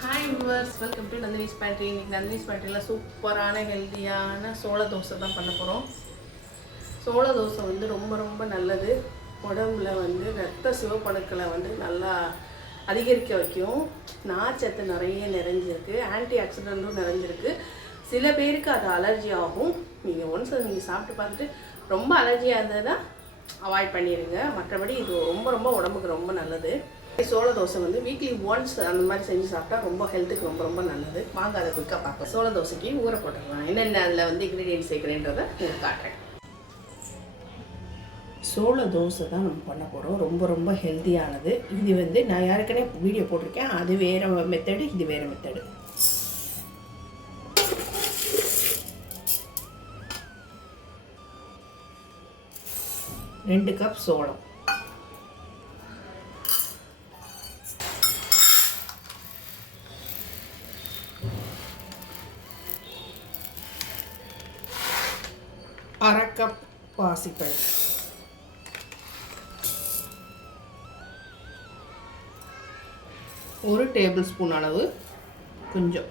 Hi viewers welcome to Nandini's pantry இன்னைக்கு நந்தினிஸ் பேண்ட்ரியில் சூப்பரான ஹெல்த்தியான சோள தோசை தான் பண்ண போகிறோம் சோள தோசை வந்து ரொம்ப ரொம்ப நல்லது. உடம்புல வந்து ரத்த சிவப்பணுக்களை வந்து நல்லா அதிகரிக்க வைக்கும். நார்ச்சத்து நிறைய நிறைஞ்சிருக்கு. ஆன்டி ஆக்சிடென்ட்டும் நிறைஞ்சிருக்கு. சில பேருக்கு அது அலர்ஜி ஆகும். நீங்கள் ஒன்ஸ் அதை நீங்கள் சாப்பிட்டு பார்த்துட்டு ரொம்ப அலர்ஜியாக இருந்ததுன்னா அவாய்ட் பண்ணிடுங்க மற்றபடி இது ரொம்ப ரொம்ப உடம்புக்கு ரொம்ப நல்லது. சோள தோசை வந்து வீக்லி ஒன்ஸ் அந்த மாதிரி செஞ்சு சாப்பிட்டா ரொம்ப ஹெல்த்துக்கு ரொம்ப ரொம்ப நல்லது. வாங்க அதை குயிக்காக பார்ப்போம். சோள தோசைக்கு ஊற போட்டுக்கலாம். என்னென்ன அதில் வந்து இன்க்ரீடியன்ட் சேர்க்குறேன்றதை உங்களுக்கு காட்டுறேன். சோள தோசை தான் நம்ம பண்ண போகிறோம் ரொம்ப ரொம்ப ஹெல்த்தியானது இது வந்து நான் யாருக்கனே வீடியோ போட்டிருக்கேன். அது வேறு மெத்தடு இது வேறு மெத்தடு ரெண்டு கப் சோளம். ஒரு டேபிள் ஸ்பூன் அளவு கொஞ்சம்.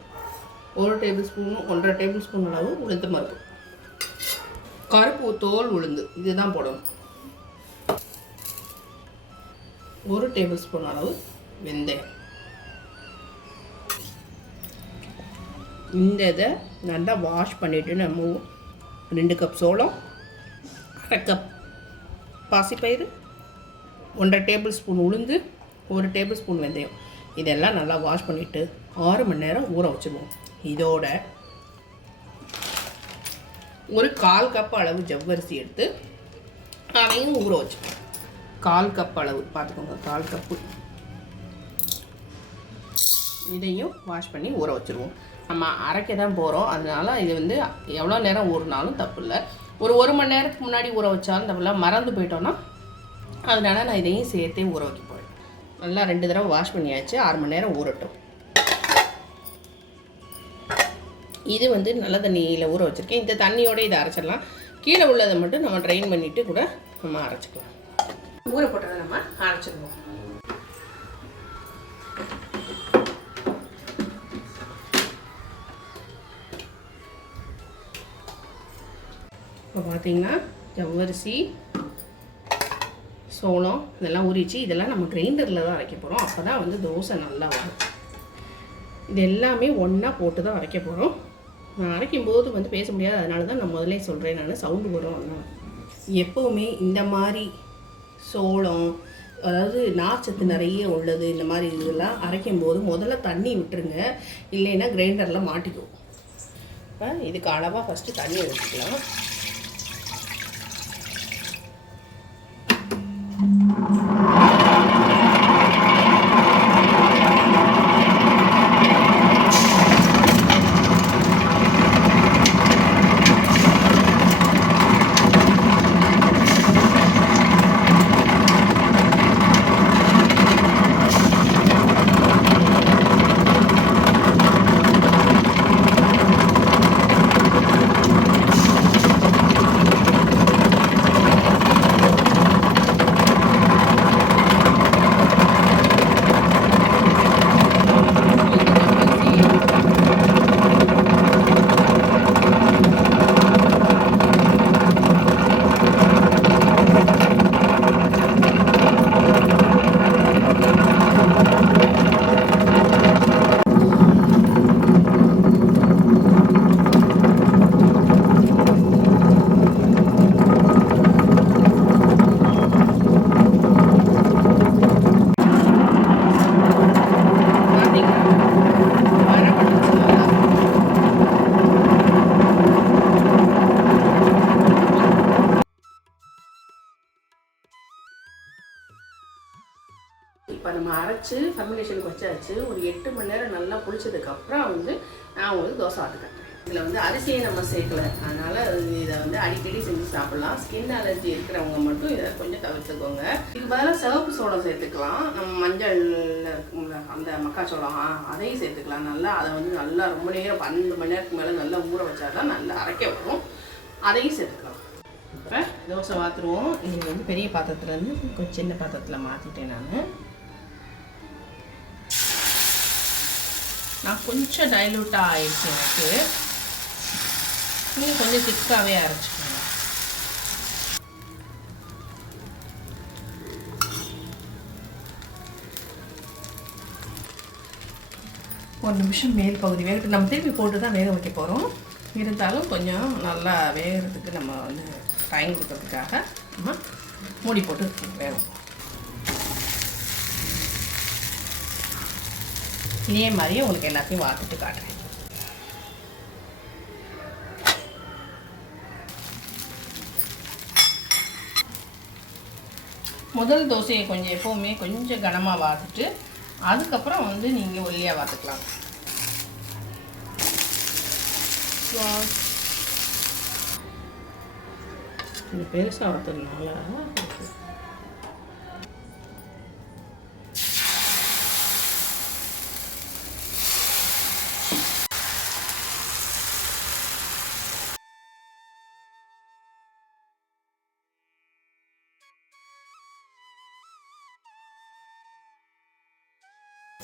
ஒரு டேபிள் ஸ்பூன் ஒன்றரை டேபிள் ஸ்பூன் அளவு உளுந்து பருப்பு. கருப்பு தோல் உளுந்து இதுதான் போடணும். ஒரு டேபிள் ஸ்பூன் அளவு வெந்தயம். இந்த இதை நல்லா வாஷ் பண்ணிவிட்டு நம்ம ரெண்டு கப் சோளம் அரை கப் பாசிப்பயிறு ஒன்றரை டேபிள் ஸ்பூன் உளுந்து ஒரு டேபிள் ஸ்பூன் வெந்தயம். இதெல்லாம் நல்லா வாஷ் பண்ணிவிட்டு ஆறு மணி நேரம் ஊற வச்சுருவோம். இதோட ஒரு கால் கப் அளவு ஜவ்வரிசி எடுத்து அதையும் ஊற வச்சுப்போம் கால் கப் அளவு பார்த்துக்கோங்க கால் கப்பு இதையும் வாஷ் பண்ணி ஊற வச்சுருவோம். நம்ம அரைக்க தான் போகிறோம் அதனால் இது வந்து எவ்வளோ நேரம் ஊறினாலும் தப்பு இல்லை. ஒரு ஒரு மணி நேரத்துக்கு முன்னாடி ஊற வச்சாலும் தப்பு இல்லை. மறந்து போயிட்டோன்னா அதனால் நான் இதையும் சேர்த்தே ஊற வைக்க நல்லா ரெண்டு தடவை வாஷ் பண்ணியாச்சு. ஆறு மணி நேரம் ஊறட்டும். இது வந்து நல்ல தண்ணியில் ஊற வச்சுருக்கேன். இந்த தண்ணியோட இதை அரைச்சிடலாம். கீழே உள்ளதை மட்டும் நம்ம ட்ரைன் பண்ணிவிட்டு கூட நம்ம அரைச்சிக்கலாம். ஊற போட்டதை நம்ம அரைச்சிடுவோம். இப்போ பார்த்தீங்கன்னா ஜவ்வரிசி சோளம் இதெல்லாம் உரிச்சு இதெல்லாம் நம்ம கிரைண்டரில் தான் அரைக்க போகிறோம் அப்போ தான் வந்து தோசை நல்லா வரும். இது எல்லாமே ஒன்றா போட்டு தான் அரைக்க போகிறோம் நான் அரைக்கும் போது வந்து பேச முடியாது அதனால தான் நான் முதல்ல சொல்கிறேன் நான் சவுண்டு வரும் அதனால. எப்போவுமே இந்த மாதிரி சோளம் அதாவது நார்ச்சத்து நிறைய உள்ளது இந்த மாதிரி இதெல்லாம் அரைக்கும் போது முதல்ல தண்ணி விட்டுருங்க. இல்லைன்னா கிரைண்டரில் மாட்டிக்கும். இப்போ இதுக்கு அளவாக ஃபஸ்ட்டு தண்ணி ஊற்றிக்கலாம் Thank you. வச்சு அரைச்சி வச்சாச்சு. ஒரு எட்டு மணி நேரம் நல்லா புளிச்சதுக்கப்புறம் வந்து நான் வந்து தோசை ஆட்டு கட்டுறேன். இதில் வந்து அரிசியை நம்ம சேர்க்கல. அதனால் இதை வந்து அடிக்கடி செஞ்சு சாப்பிட்லாம். ஸ்கின் அலர்ஜி இருக்கிறவங்க மட்டும் இதை கொஞ்சம் தவிர்த்துக்கோங்க. இதுக்கு பதிலாக சிவப்பு சோளம் சேர்த்துக்கலாம். நம்ம மஞ்சள் அந்த மக்காச்சோளம் அதையும் சேர்த்துக்கலாம். நல்லா அதை வந்து நல்லா ரொம்ப நேரம் பன்னெண்டு மணி நேரத்துக்கு மேலே நல்லா ஊற வச்சாதான் நல்லா அரைக்க வரும். அதையும் சேர்த்துக்கலாம். இப்போ தோசை வாத்துருவோம் இது வந்து பெரிய பாத்திரத்துலேருந்து கொஞ்சம் சின்ன பாத்திரத்தில் மாற்றிட்டேன் நான். நான் கொஞ்சம் டைலூட்டாக ஆயிடுச்சு எனக்கு. நீங்கள் கொஞ்சம் திக்காகவே அரைச்சிக்கோங்க. ஒரு நிமிஷம் மேல் பகுதி வேகட்டு நம்ம திருப்பி போட்டு தான் வேக வைக்க போகிறோம் இருந்தாலும் கொஞ்சம் நல்லா வேகிறதுக்கு நம்ம வந்து டைம் கொடுக்கறதுக்காக நம்ம மூடி போட்டு வேகும் இதே மாதிரியே உங்களுக்கு எல்லாத்தையும் வாத்துட்டு காட்டுறேன். முதல் தோசையை கொஞ்சம் எப்போவுமே கொஞ்சம் கனமாக வாத்துட்டு அதுக்கப்புறம் வந்து நீங்கள் ஒல்லியாக வாத்துக்கலாம் இது பெருசாக வாத்துறதுனால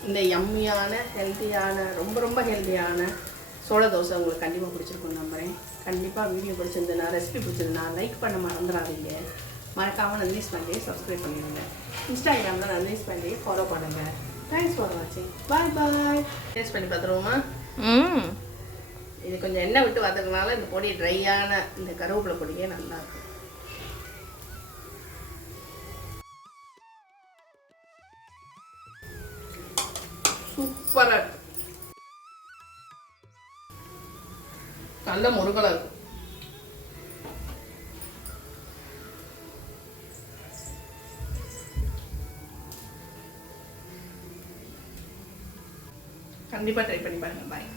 இந்த யம்மியான ஹெல்த்தியான ரொம்ப ரொம்ப ஹெல்த்தியான சோள தோசை உங்களுக்கு கண்டிப்பாக பிடிச்சிருக்கும் நம்புறேன். கண்டிப்பாக வீடியோ பிடிச்சிருந்ததுன்னா ரெசிபி பிடிச்சிருந்தா லைக் பண்ண மறந்துடாதீங்க மறக்காமல் நந்தினிஸ் பாண்டியை சப்ஸ்கிரைப் பண்ணிடுங்க. இன்ஸ்டாகிராமில் நந்தினிஸ் பாண்டியை ஃபாலோ பண்ணுங்கள் தேங்க்ஸ் ஃபார் வாட்சிங் பாய் பாய் டேஸ்ட் பண்ணி பார்த்துருவோமா? ம். இது கொஞ்சம் எண்ணெய் விட்டு வதக்கினால இந்த பொடி ட்ரையான இந்த கருவேப்பிலை பொடியே நல்லா சூப்பராக இருக்கும் நல்ல முருகலாக இருக்கும் கண்டிப்பாக ட்ரை பண்ணி பாருங்கள் பாய்